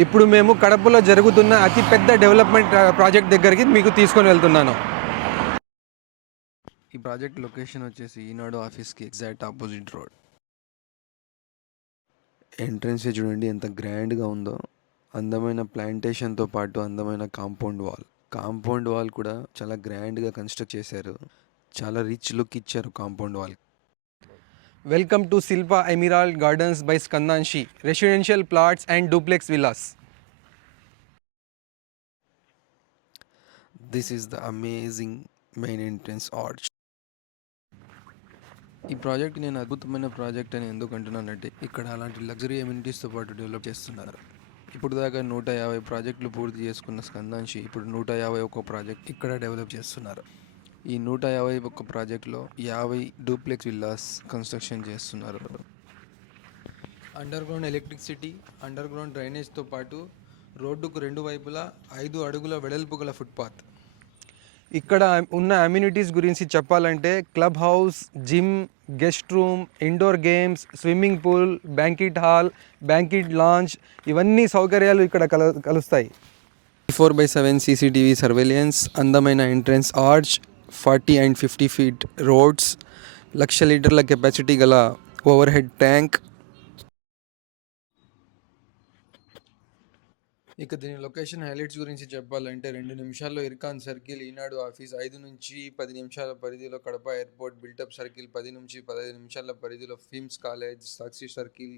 ఇప్పుడు మేము కడపలో జరుగుతున్న అతిపెద్ద డెవలప్మెంట్ ప్రాజెక్ట్ దగ్గరికి మీకు తీసుకొని వెళ్తున్నాను. ఈ ప్రాజెక్ట్ లొకేషన్ వచ్చేసి ఈనాడు ఆఫీస్కి ఎగ్జాక్ట్ ఆపోజిట్ రోడ్. ఎంట్రన్స్ చూడండి ఎంత గ్రాండ్గా ఉందో. అందమైన ప్లాంటేషన్తో పాటు అందమైన కాంపౌండ్ వాల్ కూడా చాలా గ్రాండ్గా కన్స్ట్రక్ట్ చేశారు. చాలా రిచ్ లుక్ ఇచ్చారు compound wall. Welcome to Shilpa emerald gardens by Skandanshi residential plots and duplex villas. This is the amazing main entrance arch. ఈ ప్రాజెక్ట్ నేను అద్భుతమైన ప్రాజెక్ట్ అని ఎందుకు అంటున్నానంటే ఇక్కడ అలాంటి లగ్జరీ ఎమ్యూనిటీస్తో పాటు డెవలప్ చేస్తున్నారు. ఇప్పుడు దాకా 150 ప్రాజెక్టులు పూర్తి చేసుకున్న స్కందాన్షి ఇప్పుడు 151 ప్రాజెక్ట్ ఇక్కడ డెవలప్ చేస్తున్నారు. ఈ 151 ప్రాజెక్టులో 50 డూప్లెక్స్ విల్లాస్ కన్స్ట్రక్షన్ చేస్తున్నారు. Underground electricity, underground డ్రైనేజ్తో పాటు రోడ్డుకు 2 వైపులా 5 అడుగుల వెడల్పు గల ఫుట్పాత్. ఇక్కడ ఉన్న అమ్యూనిటీస్ గురించి చెప్పాలంటే club house, gym, guest room, indoor games, swimming pool, banquet hall, banquet lounge, ఇవన్నీ సౌకర్యాలు ఇక్కడ కలుస్తాయి. 4/7 CCTV సర్వేలియన్స్, అందమైన entrance arch, 40 and 50 feet roads, 1,00,000 లీటర్ల కెపాసిటీ గల ఓవర్ హెడ్ ట్యాంక్. ఇక దీని లొకేషన్ హైలైట్స్ గురించి చెప్పాలంటే 2 నిమిషాల్లో ఇర్కాన్ సర్కిల్, ఈనాడు ఆఫీస్, 5 నుంచి 10 నిమిషాల పరిధిలో కడప ఎయిర్పోర్ట్, బిల్టప్ సర్కిల్, 10 నుంచి 15 నిమిషాల పరిధిలో ఫిమ్స్ college, Sakshi circle,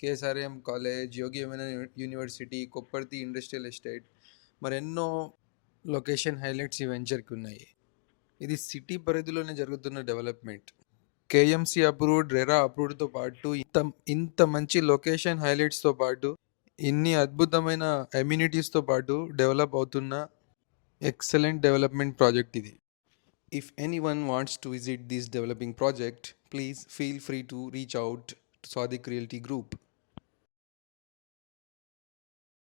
KSRM college, Yogi Vemana university, Kopparthi industrial estate, మరెన్నో లొకేషన్ హైలైట్స్ ఈ వెంచర్కి ఉన్నాయి. ఇది సిటీ పరిధిలోనే జరుగుతున్న డెవలప్మెంట్. KMC అప్రూవ్డ్, రెరా అప్రూవ్డ్తో పాటు ఇంత మంచి లొకేషన్ హైలైట్స్తో పాటు ఇన్ని అద్భుతమైన అమ్యూనిటీస్తో పాటు డెవలప్ అవుతున్న ఎక్సలెంట్ డెవలప్మెంట్ ప్రాజెక్ట్ ఇది. If anyone wants to visit this developing project, please feel free to reach out to Sadiq realty group.